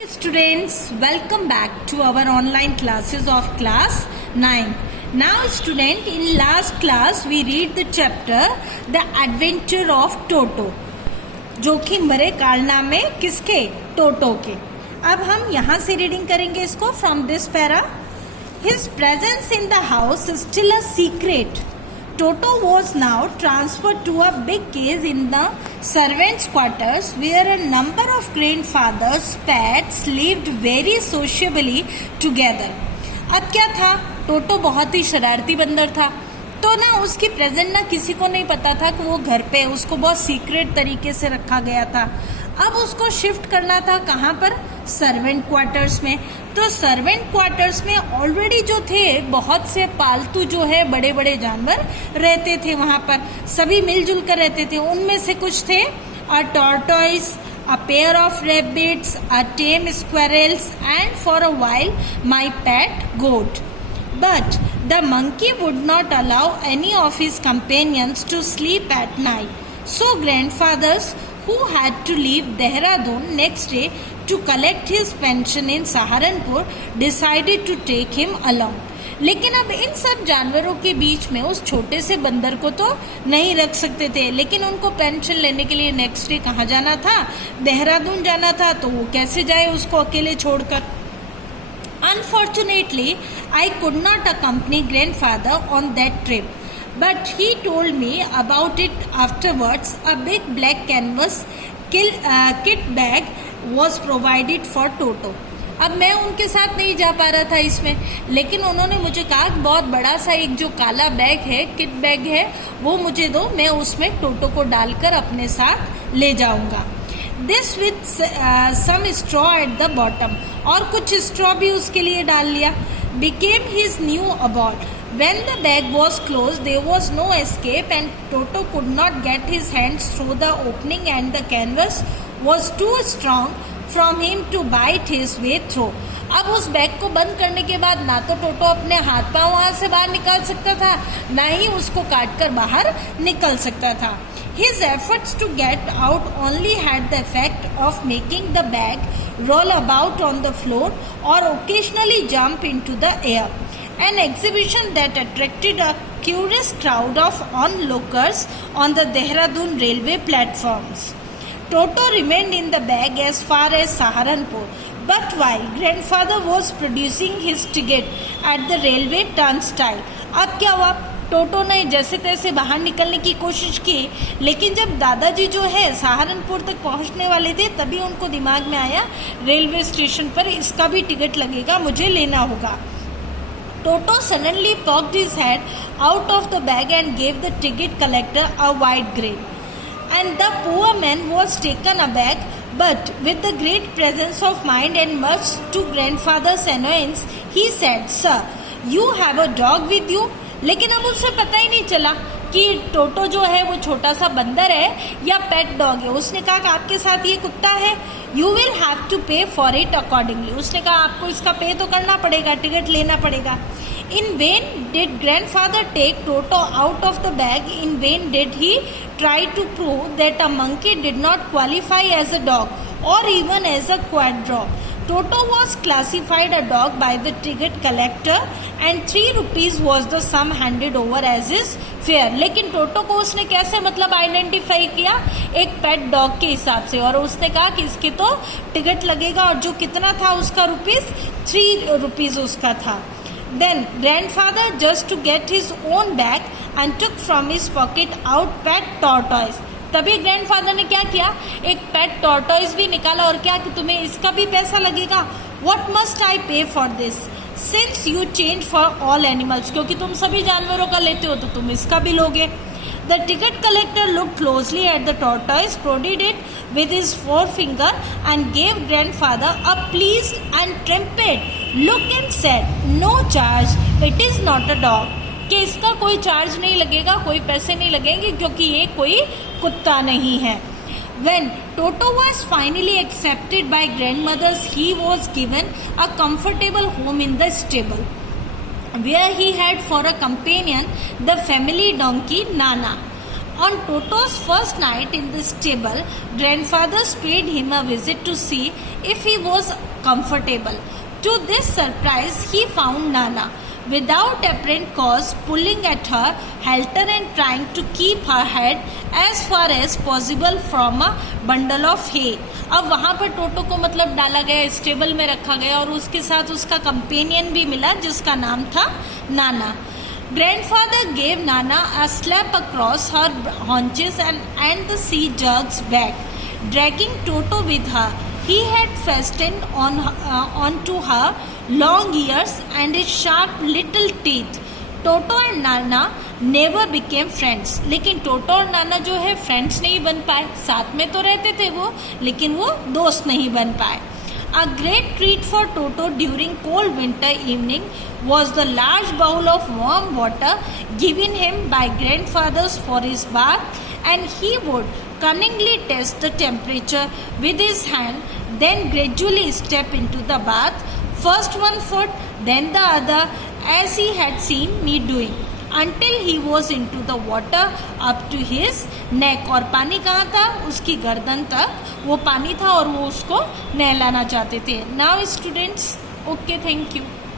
Students, welcome back to our online classes of class 9. Now student, in last class we read the chapter The Adventure of Toto. जोखिम भरे कारनामे किसके? टोटो के. अब हम यहाँ से रीडिंग करेंगे इसको from this para. His presence in the house is still a secret. Toto was now transferred to a big cage in the servants' quarters where a number of grandfathers' pets lived very sociably together. अब क्या था? टोटो बहुत ही शरारती बंदर था, तो ना उसकी प्रेजेंट ना किसी को नहीं पता था कि वो घर पे, उसको बहुत सीक्रेट तरीके से रखा गया था. अब उसको शिफ्ट करना था कहाँ पर? सर्वेंट क्वार्टर्स में. तो सर्वेंट क्वार्टर्स में ऑलरेडी जो थे बहुत से पालतू जो है बड़े बड़े जानवर रहते थे वहाँ पर, सभी मिलजुल कर रहते थे. उनमें से कुछ थे अ tortoise, a pair of rabbits, a tame squirrels, and for a while my pet goat. But the monkey would not allow any of his companions to sleep at night. So grandfathers, who had to leave Dehradun next day to collect his pension in Saharanpur, decided to take him along. लेकिन अब इन सब जानवरों के बीच में उस छोटे से बंदर को तो नहीं रख सकते थे, लेकिन उनको पेंशन लेने के लिए नेक्स्ट डे कहाँ जाना था? देहरादून जाना था. तो वो कैसे जाए उसको अकेले छोड़कर? Unfortunately, I could not accompany grandfather on that trip, but he told me about it afterwards. A big black canvas kit bag was provided for Toto. अब मैं उनके साथ नहीं जा पा रहा था इसमें, लेकिन उन्होंने मुझे कहा कि बहुत बड़ा सा एक जो काला बैग है, किट बैग है, वो मुझे दो, मैं उसमें टोटो को डालकर अपने साथ ले जाऊंगा. This with some straw at the bottom, और कुछ स्ट्रॉ भी उसके लिए डाल लिया. Became his new abode. When the bag was closed, there was no escape and Toto could not get his hands through the opening and the canvas was too strong from him to bite his way through. अब उस bag को बंद करने के बाद ना तो टोटो अपने हाथ पांव वहां से बाहर निकाल सकता था, ना ही उसको काट कर बाहर निकल सकता था. His efforts to get out only had the effect of making the bag roll about on the floor or occasionally jump into the air. An exhibition that attracted a curious crowd of onlookers on the Dehradun railway platforms. Toto remained in the bag as far as Saharanpur, but while grandfather was producing his ticket at the railway turnstile. अब क्या हुआ? टोटो ने जैसे तैसे बाहर निकलने की कोशिश की, लेकिन जब दादाजी जो है सहारनपुर तक पहुंचने वाले थे तभी उनको दिमाग में आया रेलवे स्टेशन पर इसका भी टिकट लगेगा, मुझे लेना होगा. Toto suddenly poked his head out of the bag and gave the ticket collector a wide grin. And the poor man was taken aback, but with the great presence of mind and much to grandfather's annoyance, he said, "Sir, you have a dog with you?" लेकिन अब उसे पता ही नहीं चला कि टोटो जो है वो छोटा सा बंदर है या पेट डॉग है. उसने कहा कि आपके साथ ये कुत्ता है. यू विल हैव टू पे फॉर इट अकॉर्डिंगली. उसने कहा आपको इसका पे तो करना पड़ेगा, टिकट लेना पड़ेगा. In vain did grandfather take Toto out of the bag. In vain did he try to prove that a monkey did not qualify as a dog or even as a quadruped. Toto was classified a dog by the ticket collector and 3 rupees was the sum handed over as his fare. लेकिन टोटो को उसने कैसे मतलब identify किया? एक pet dog के हिसाब से, और उसने कहा कि इसके तो टिकट लगेगा, और जो कितना था उसका रुपीस 3 रुपीज उसका था. Then grandfather, just to get his own bag, and took from his pocket out pet tortoise. तभी ग्रैंडफादर ने क्या किया? एक पेट टॉर्टोइस भी निकाला, और क्या कि तुम्हें इसका भी पैसा लगेगा. What must I pay for this? Since you change for all animals, क्योंकि तुम सभी जानवरों का लेते हो तो तुम इसका भी लोगे. The ticket collector looked closely at the tortoise, prodded it with his forefinger, and gave grandfather a pleased and triumphant look and said, "No charge. It is not a dog." कि इसका कोई चार्ज नहीं लगेगा, कोई पैसे नहीं लगेंगे, क्योंकि ये कोई कुत्ता नहीं है. When Toto was finally accepted by grandmothers, he was given a comfortable home in the stable, where he had for a companion the family donkey Nana. On Toto's first night in the stable, grandfather paid him a visit to see if he was comfortable. To this surprise, he found Nana, without apparent cause, pulling at her halter and trying to keep her head as far as possible from a bundle of hay. अब वहाँ पर टोटो को मतलब डाला गया, stable में रखा गया और उसके साथ उसका कंपेनियन भी मिला जिसका नाम था नाना. Grandfather gave Nana a slap across her haunches and the sea dog's back, dragging Toto with her. He had fastened onto her long ears and his sharp little teeth. Toto and Nana never became friends. लेकिन टोटो और नाना जो है friends नहीं बन पाए. साथ में तो रहते थे वो, लेकिन वो दोस्त नहीं बन पाए. A great treat for Toto during cold winter evening was the large bowl of warm water given him by grandfathers for his bath, and he would cunningly test the temperature with his hand, then gradually step into the bath, first one foot, then the other, as he had seen me doing, until he was into the water up to his neck. और पानी कहाँ था? उसकी गर्दन तक वो पानी था और वो उसको नहलाना चाहते थे. Now students, okay, thank you.